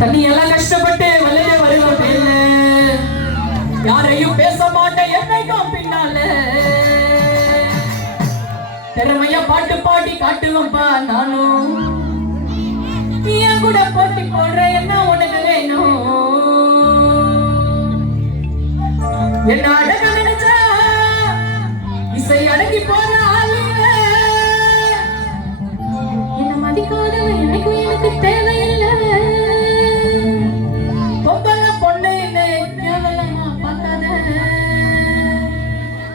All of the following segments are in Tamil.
தண்ணி எல்லாம் கஷ்டப்பட்டு வெளியே வருவேன், யாரையும் பேச மாட்டேன் என்னைக்கும் பின்னால. திறமையா பாட்டு பாடி காட்டுவேன்பா நானும், என் கூட போட்டி போடுற என்ன உனக்கு வேணும்? என்ன அடக்க நினைச்சா இசை அடக்கி போற ஆளுங்க, என்ன மதிக்காதவ எனக்கும் எனக்கு தேவையில்லை. பொம்பள பொண்ணு என்ன கேவலமா பார்க்காத,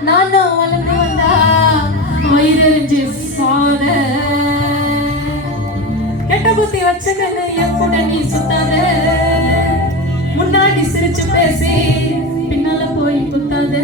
நானும் வளர்ந்து வந்தா வயிறறிஞ்சு சாத. கெட்ட புத்தி வச்சுக்கன்னு என் கூட நீ சுத்தாத, முன்னாடி சிரிச்சு பேசி பின்னால போய் குத்தாத.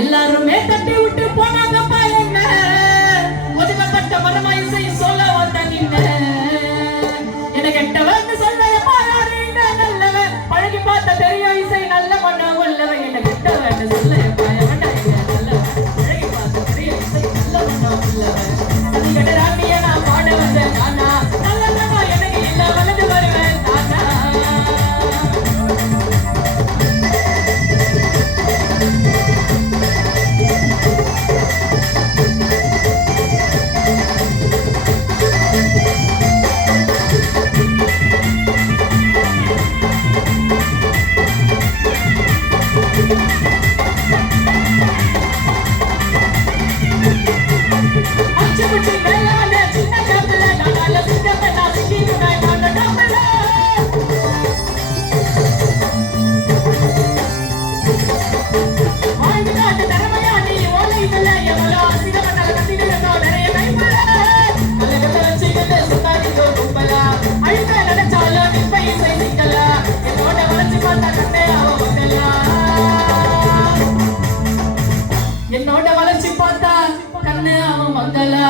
எல்லாருமே தட்டி விட்டு போனாங்கப்பா என்ன, ஒதுக்கப்பட்ட மரமா இசை சொல்ல வந்த நின்ன. எனக்கு கெட்டவன் சொல்ல யாரு நல்லவன், பழகி பார்த்த தெரியும் இசை நல்ல மண்ண உள்ளவன். என்ன கெட்டவன் சொல்ல நல்லவன், பழகி பார்த்த தெரியும் இசை நல்ல மண்ண உள்ளவன். அது கடராமிய நான் பாட வந்த நானா, நல்ல மண்ணா எனக்கு இல்ல வளர்ந்து வருவேன் நானா. என்னோட வளர்ச்சி பார்த்தா கண்ணு அவன் மங்களா,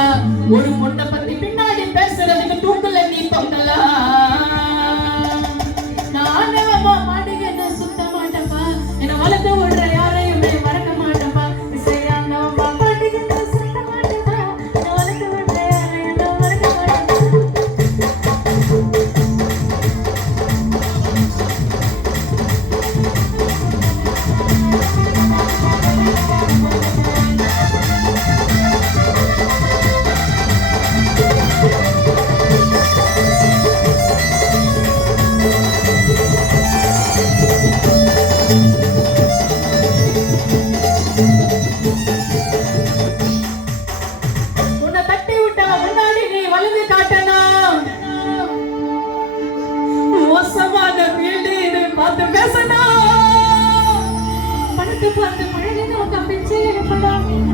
ஒரு பொண்ணை பத்தி பின்னாடி பேசுறதுக்கு தூக்கல நீ தொங்கலா. நானே மாட்டேங்க சுத்த மாட்டப்பா, என்ன வளர்த்து விடுற யாரையுமே மறக்க மாட்டப்பா. இசையானவா மாட்டேங்க சுத்த மாட்டப்பா, என்ன வளர்த்து விடுற யாரையும் மறக்க மாட்டப்பா.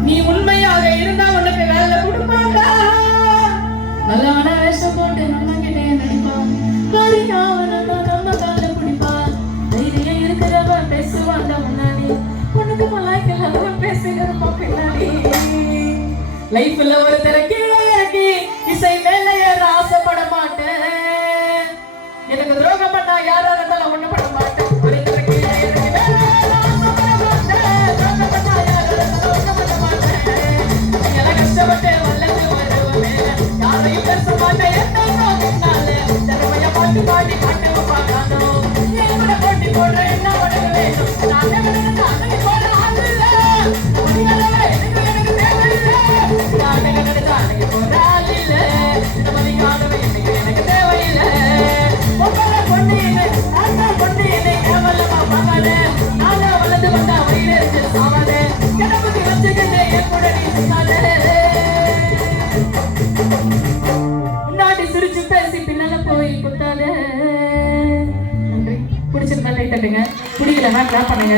நீ உண்மையாக இருந்தா உனக்கு வேலை கொடுப்பாங்க, நல்லவன வேஷம் போட்டு நம்ம கிட்டே நடிப்பான், நம்ம கால பிடிப்பான். தைரியம் இருக்கிறவ பேசுவாங்க முன்னாடி, உனக்கு மலாய்க்கல பேசுகிறப்ப பின்னாடி. லைஃப்ல ஒரு திறக்கி இறக்கி இசை மேல ஏற ஆசைப்பட மாட்டேன், எனக்கு துரோகம் பண்ணா யாரா இருந்தாலும் ஒண்ணு பண்ண மாட்டேன். கஷ்டப்பட்டு வல்லது வருவேன், யாரையும் பேச மாட்டேன். பார்க்காத. நன்றி. பிடிச்சிருந்தா கை தட்டுங்க, பிடிக்கலன்னா கிளாப் பண்ணுங்க.